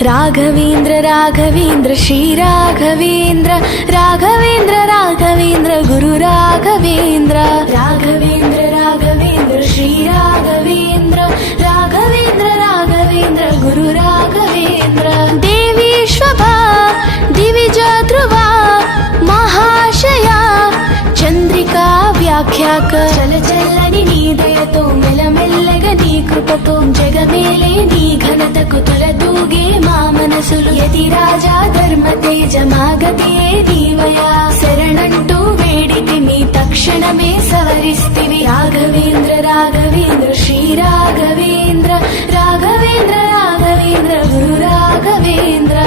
ರಾಘವೇಂದ್ರ ರಾಘವೇಂದ್ರ ಶ್ರೀ ರಾಘವೇಂದ್ರ ರಾಘವೇಂದ್ರ ರಾಘವೇಂದ್ರ ಗುರು ರಾಘವೇಂದ್ರ ರಾಘವೇಂದ್ರ ರಾಘವೇಂದ್ರ ಶ್ರೀ ರಾಘವೇಂದ್ರ ರಾಘವೇಂದ್ರ ರಾಘವೇಂದ್ರ ಗುರು ರಾಘವೇಂದ್ರ ದೇವೀಶ್ವಭಾ ದಿವಿಜ ಧ್ರುವ ಮಹಾಶಯ ಚಂದ್ರಿಕಾ ವ್ಯಾಖ್ಯಾಕ ಚಲ ಚಲ್ಲನಿ ನೀ ದಯತೋ ಮೆಲ ಮೆಲ್ಲಗ ನೀ ಕೃಪತೋ ಜಗಮೇಲೆ ನೀ ಘನತಕು ತೊಲದೂಗೆ ಮಾ ಮನಸುಲು ಯತಿ ರಾಜ ಧರ್ಮ ತೇಜ ಮಾಗತಿಯೇ ನೀವಯ ಶರಣಂಟು ಬೇಡಿತಿಮಿ ತಕ್ಷಣವೇ ಸವರಿಸ್ತಿವಿ ರಾಘವೇಂದ್ರ ರಾಘವೇಂದ್ರ ಶ್ರೀ ರಾಘವೇಂದ್ರ ರಾಘವೇಂದ್ರ ರಾಘವೇಂದ್ರ ಗುರು ರಾಘವೇಂದ್ರ